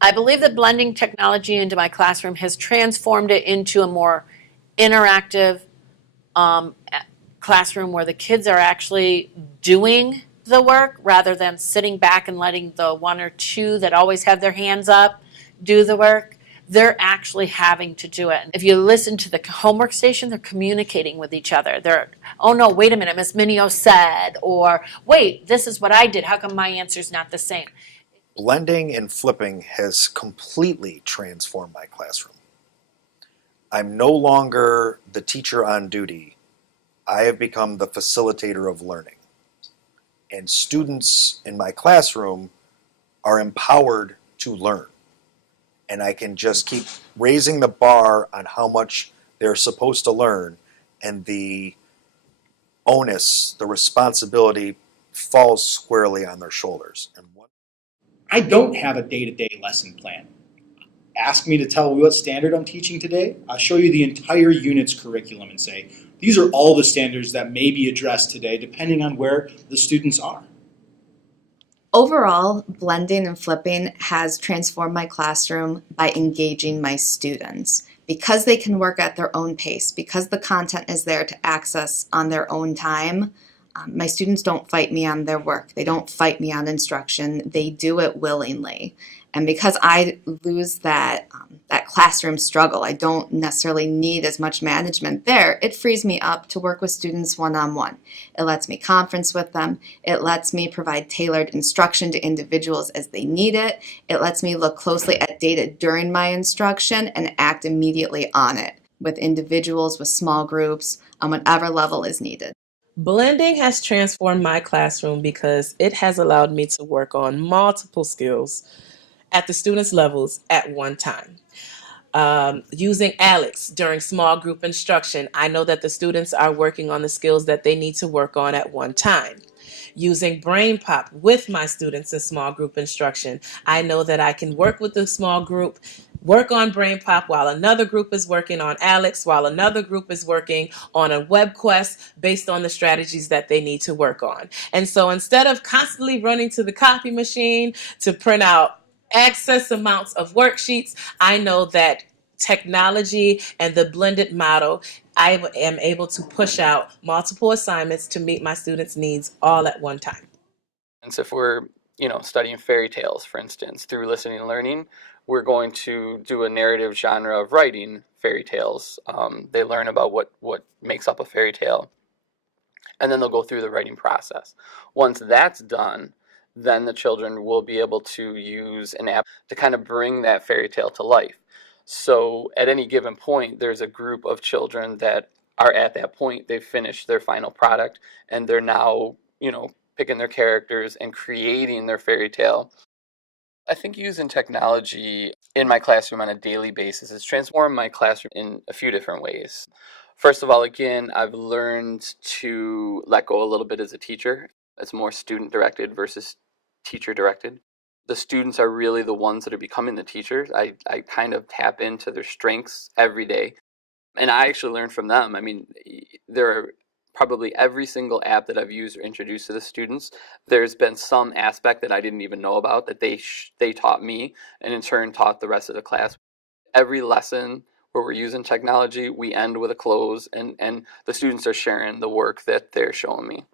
I believe that blending technology into my classroom has transformed it into a more interactive um, classroom where the kids are actually doing the work rather than sitting back and letting the one or two that always have their hands up do the work. They're actually having to do it. If you listen to the homework station, they're communicating with each other. They're, oh no, wait a minute, Miss Minio said, or wait, this is what I did. How come my answer's not the same? Blending and flipping has completely transformed my classroom. I'm no longer the teacher on duty. I have become the facilitator of learning. And students in my classroom are empowered to learn. And I can just keep raising the bar on how much they're supposed to learn, and the onus, the responsibility falls squarely on their shoulders. I don't have a day-to-day lesson plan. Ask me to tell you what standard I'm teaching today. I'll show you the entire unit's curriculum and say, these are all the standards that may be addressed today depending on where the students are. Overall, blending and flipping has transformed my classroom by engaging my students. Because they can work at their own pace, because the content is there to access on their own time, my students don't fight me on their work. They don't fight me on instruction. They do it willingly. And because I lose that classroom struggle, I don't necessarily need as much management there, it frees me up to work with students one-on-one. It lets me conference with them. It lets me provide tailored instruction to individuals as they need it. It lets me look closely at data during my instruction and act immediately on it with individuals, with small groups, on whatever level is needed. Blending has transformed my classroom because it has allowed me to work on multiple skills at the students' levels at one time. Using Alex during small group instruction, I know that the students are working on the skills that they need to work on at one time. Using Brain Pop with my students in small group instruction, I know that I can work with the small group, work on Brain Pop while another group is working on Alex, while another group is working on a web quest based on the strategies that they need to work on. And so instead of constantly running to the copy machine to print out excess amounts of worksheets, I know that technology and the blended model, I am able to push out multiple assignments to meet my students' needs all at one time. And so if we're, studying fairy tales, for instance, through listening and learning, we're going to do a narrative genre of writing fairy tales. They learn about what makes up a fairy tale, and then they'll go through the writing process. Once that's done, then the children will be able to use an app to kind of bring that fairy tale to life. So at any given point, there's a group of children that are at that point. They've finished their final product, and they're now, picking their characters and creating their fairy tale. I think using technology in my classroom on a daily basis has transformed my classroom in a few different ways. First of all, again, I've learned to let go a little bit as a teacher. It's more student directed versus teacher directed. The students are really the ones that are becoming the teachers. I kind of tap into their strengths every day. And I actually learn from them. I mean, there are probably every single app that I've used or introduced to the students, there's been some aspect that I didn't even know about that they taught me, and in turn taught the rest of the class. Every lesson where we're using technology, we end with a close, and the students are sharing the work that they're showing me.